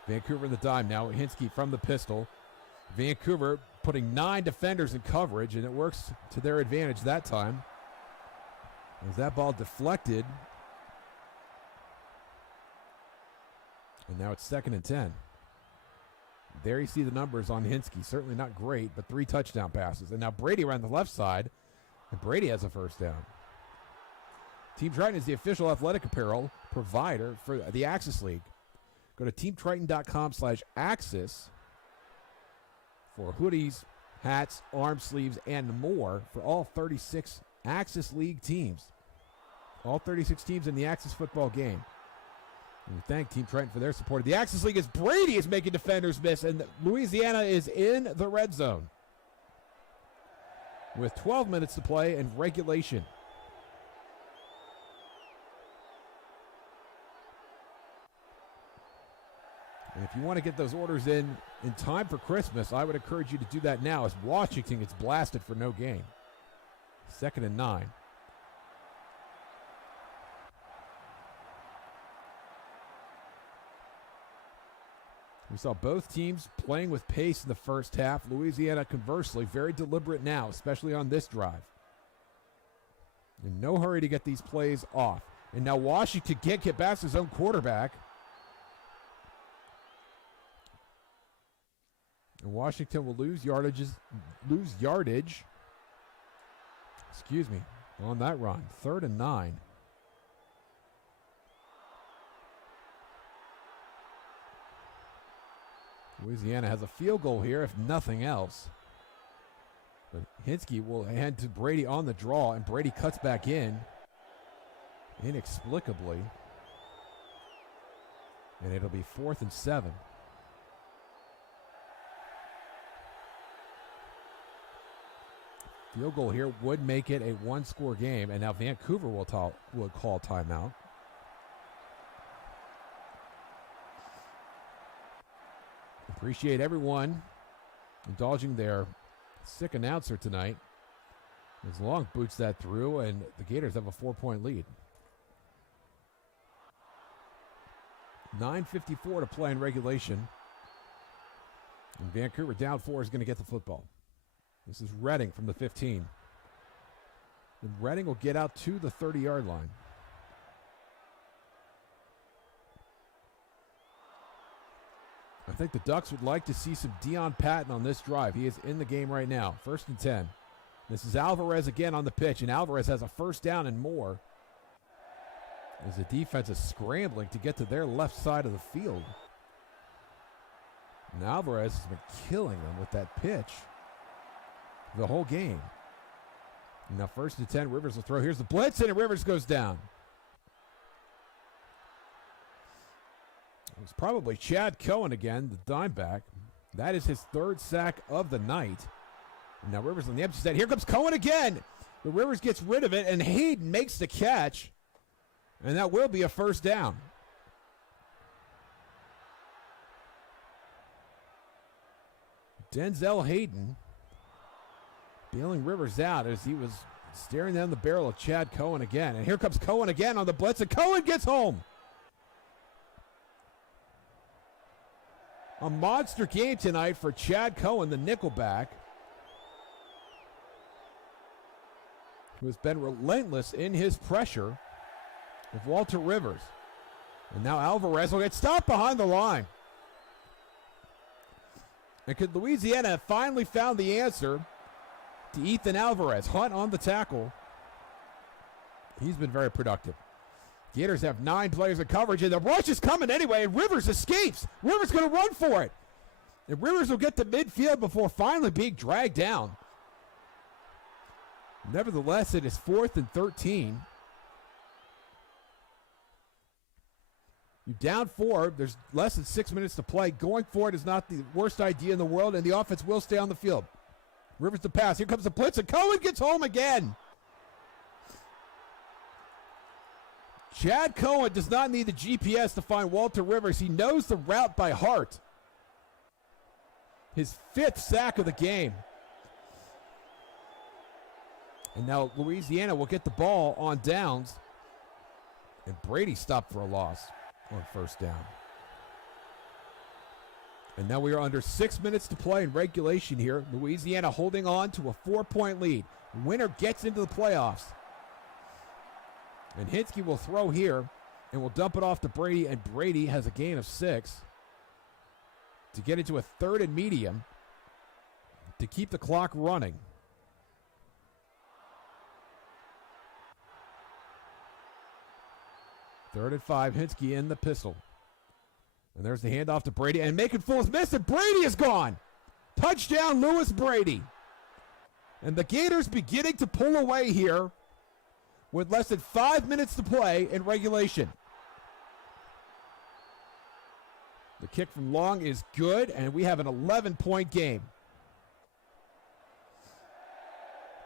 Vancouver in the dime now. Hinsky from the pistol. Vancouver putting 9 defenders in coverage, and it works to their advantage that time. As that ball deflected. And now it's 2nd and 10. There you see the numbers on Hinsky. Certainly not great, but 3 touchdown passes. And now Brady around the left side, and Brady has a first down. Team Triton is the official athletic apparel provider for the Axis League. Go to teamtriton.com/Axis for hoodies, hats, arm sleeves, and more for all 36 Axis League teams. All 36 teams in the Axis football game. And we thank Team Triton for their support. The Axis League is Brady is making defenders miss, and Louisiana is in the red zone with 12 minutes to play in regulation. And if you want to get those orders in time for Christmas, I would encourage you to do that now as Washington gets blasted for no gain. 2nd and 9. We saw both teams playing with pace in the first half. Louisiana, conversely, very deliberate now, especially on this drive. In no hurry to get these plays off. And now Washington can't get past his own quarterback. And Washington will lose yardage on that run. 3rd and 9. Louisiana has a field goal here, if nothing else. But Hinsky will hand to Brady on the draw, and Brady cuts back in inexplicably. And it'll be 4th and 7. Field goal here would make it a 1-score game, and now Vancouver will call timeout. Appreciate everyone indulging their sick announcer tonight. As Long boots that through, and the Gators have a 4-point lead. 9:54 to play in regulation. And Vancouver down 4 is going to get the football. This is Redding from the 15. And Redding will get out to the 30-yard line. I think the Ducks would like to see some Dion Patton on this drive. He is in the game right now. 1st and 10. This is Alvarez again on the pitch, and Alvarez has a first down and more as the defense is scrambling to get to their left side of the field. And Alvarez has been killing them with that pitch the whole game. And now 1st and 10, Rivers will throw. Here's the blitz, and Rivers goes down. It was probably Chad Cohen again, the dime back. That is his 3rd sack of the night. And now Rivers on the empty set. Here comes Cohen again. The Rivers gets rid of it, and Hayden makes the catch. And that will be a first down. Denzel Hayden bailing Rivers out as he was staring down the barrel of Chad Cohen again. And here comes Cohen again on the blitz, and Cohen gets home. A monster game tonight for Chad Cohen, the nickelback, who has been relentless in his pressure of Walter Rivers. And now Alvarez will get stopped behind the line. And could Louisiana have finally found the answer to Ethan Alvarez? Hunt on the tackle. He's been very productive. Gators have 9 players in coverage, and the rush is coming anyway, and Rivers escapes. Rivers going to run for it. And Rivers will get to midfield before finally being dragged down. Nevertheless, it is 4th and 13. You down 4. There's less than 6 minutes to play. Going for it is not the worst idea in the world, and the offense will stay on the field. Rivers to pass. Here comes the blitz, and Cohen gets home again. Chad Cohen does not need the GPS to find Walter Rivers. He knows the route by heart. His 5th sack of the game. And now Louisiana will get the ball on downs. And Brady stopped for a loss on 1st down. And now we are under 6 minutes to play in regulation here. Louisiana holding on to a 4-point lead. Winner gets into the playoffs. And Hinsky will throw here and will dump it off to Brady, and Brady has a gain of 6 to get into a 3rd and medium to keep the clock running. Third and 5, Hinsky in the pistol. And there's the handoff to Brady, and making fools miss it. Brady is gone. Touchdown, Lewis Brady. And the Gators beginning to pull away here with less than 5 minutes to play in regulation. The kick from long is good, and we have an 11-point game.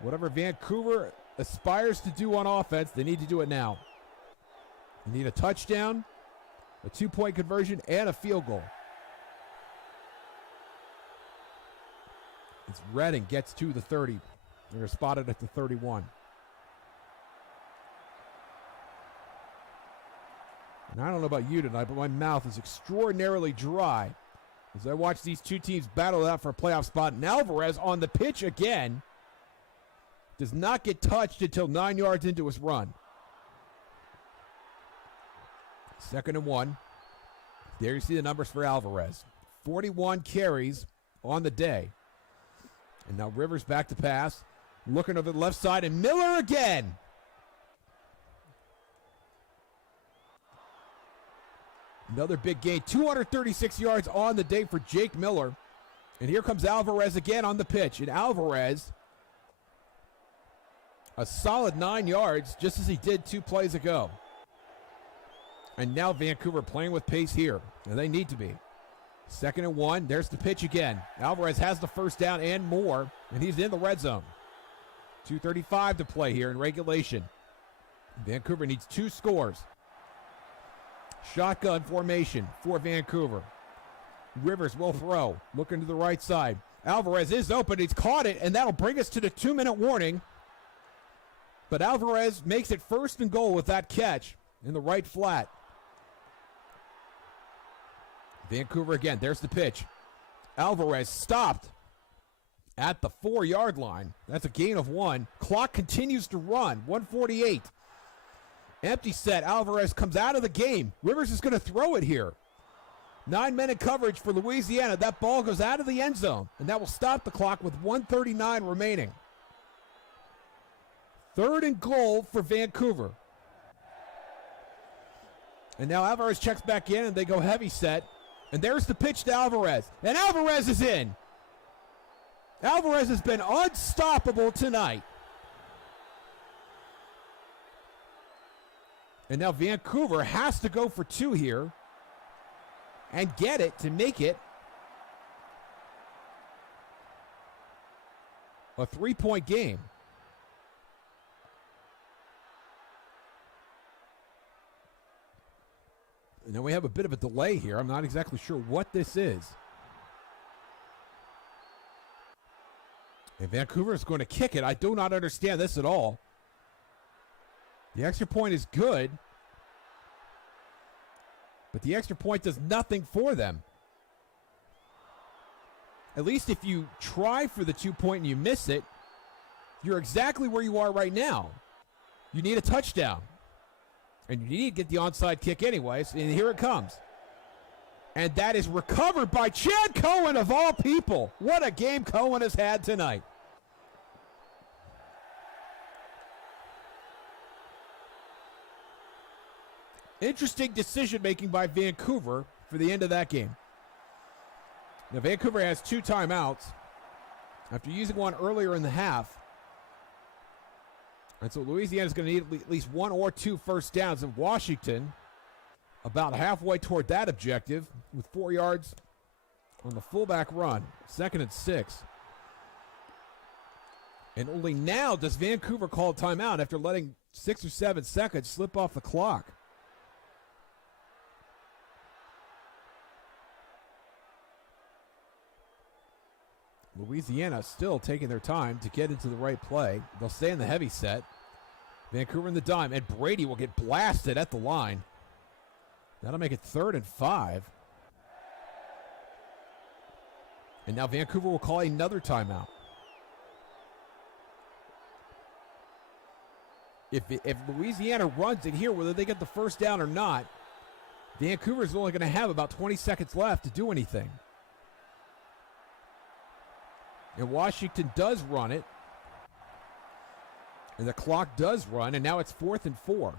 Whatever Vancouver aspires to do on offense, they need to do it now. They need a touchdown, a 2-point conversion, and a field goal. It's Redding gets to the 30. They're spotted at the 31. And I don't know about you tonight, but my mouth is extraordinarily dry as I watch these two teams battle it out for a playoff spot. And Alvarez on the pitch again. Does not get touched until 9 yards into his run. 2nd and 1. There you see the numbers for Alvarez. 41 carries on the day. And now Rivers back to pass. Looking over the left side, and Miller again. Another big gain. 236 yards on the day for Jake Miller. And here comes Alvarez again on the pitch. And Alvarez, a solid 9 yards, just as he did 2 plays ago. And now Vancouver playing with pace here. And they need to be. 2nd and 1. There's the pitch again. Alvarez has the first down and more. And he's in the red zone. 2:35 to play here in regulation. Vancouver needs 2 scores. Shotgun formation for Vancouver. Rivers will throw. Looking to the right side. Alvarez is open. He's caught it, and that'll bring us to the 2-minute warning. But Alvarez makes it 1st and goal with that catch in the right flat. Vancouver again. There's the pitch. Alvarez stopped at the 4-yard line. That's a gain of 1. Clock continues to run. 1:48. Empty set. Alvarez comes out of the game. Rivers is going to throw it here. 9 men in coverage for Louisiana. That ball goes out of the end zone, and that will stop the clock with 1:39 remaining. 3rd and goal for Vancouver. And now Alvarez checks back in, and they go heavy set. And there's the pitch to Alvarez. And Alvarez is in. Alvarez has been unstoppable tonight. And now Vancouver has to go for 2 here and get it to make it a 3-point game. And then we have a bit of a delay here. I'm not exactly sure what this is. And Vancouver is going to kick it. I do not understand this at all. The extra point is good, but the extra point does nothing for them. At least if you try for the 2-point and you miss it, you're exactly where you are right now. You need a touchdown. And you need to get the onside kick anyways, and here it comes. And that is recovered by Chad Cohen, of all people. What a game Cohen has had tonight. Interesting decision-making by Vancouver for the end of that game. Now, Vancouver has 2 timeouts after using one earlier in the half. And so Louisiana is going to need at least 1 or 2 first downs. And Washington about halfway toward that objective with 4 yards on the fullback run. 2nd and 6. And only now does Vancouver call a timeout after letting 6 or 7 seconds slip off the clock. Louisiana still taking their time to get into the right play. They'll stay in the heavy set. Vancouver in the dime, and Brady will get blasted at the line. That'll make it 3rd and 5. And now Vancouver will call another timeout. If Louisiana runs it here, whether they get the first down or not, Vancouver's only going to have about 20 seconds left to do anything. And Washington does run it. And the clock does run, and now it's 4th and 4.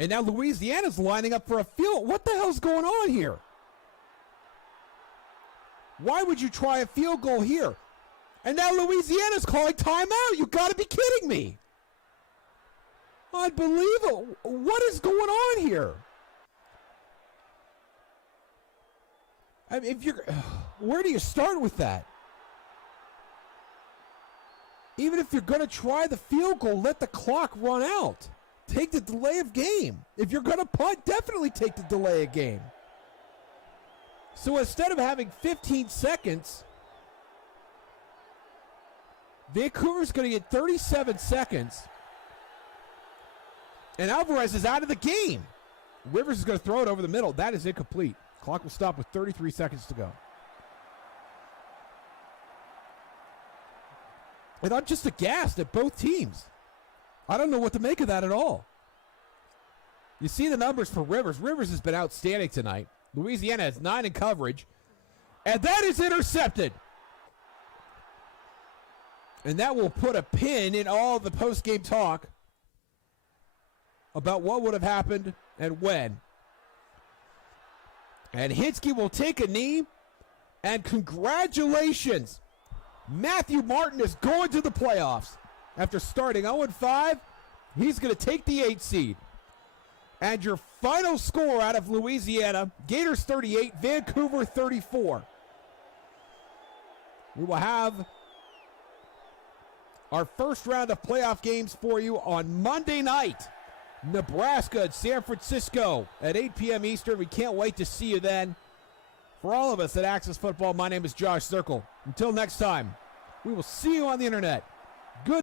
And now Louisiana's lining up for a field. What the hell's going on here? Why would you try a field goal here? And now Louisiana's calling timeout. You got to be kidding me. Unbelievable. What is going on here? I mean, where do you start with that? Even if you're going to try the field goal, let the clock run out. Take the delay of game. If you're going to punt, definitely take the delay of game. So instead of having 15 seconds, Vancouver's going to get 37 seconds. And Alvarez is out of the game. Rivers is going to throw it over the middle. That is incomplete. Clock will stop with 33 seconds to go. And I'm just aghast at both teams. I don't know what to make of that at all. You see the numbers for Rivers. Rivers has been outstanding tonight. Louisiana has 9 in coverage. And that is intercepted. And that will put a pin in all the post-game talk about what would have happened and when. And Hinsky will take a knee. And congratulations. Matthew Martin is going to the playoffs. After starting 0-5, he's going to take the 8 seed. And your final score out of Louisiana, Gators 38, Vancouver 34. We will have our first round of playoff games for you on Monday night. Nebraska at San Francisco at 8 p.m. Eastern. We can't wait to see you then. For all of us at Access Football, my name is Josh Zerkle. Until next time, we will see you on the internet.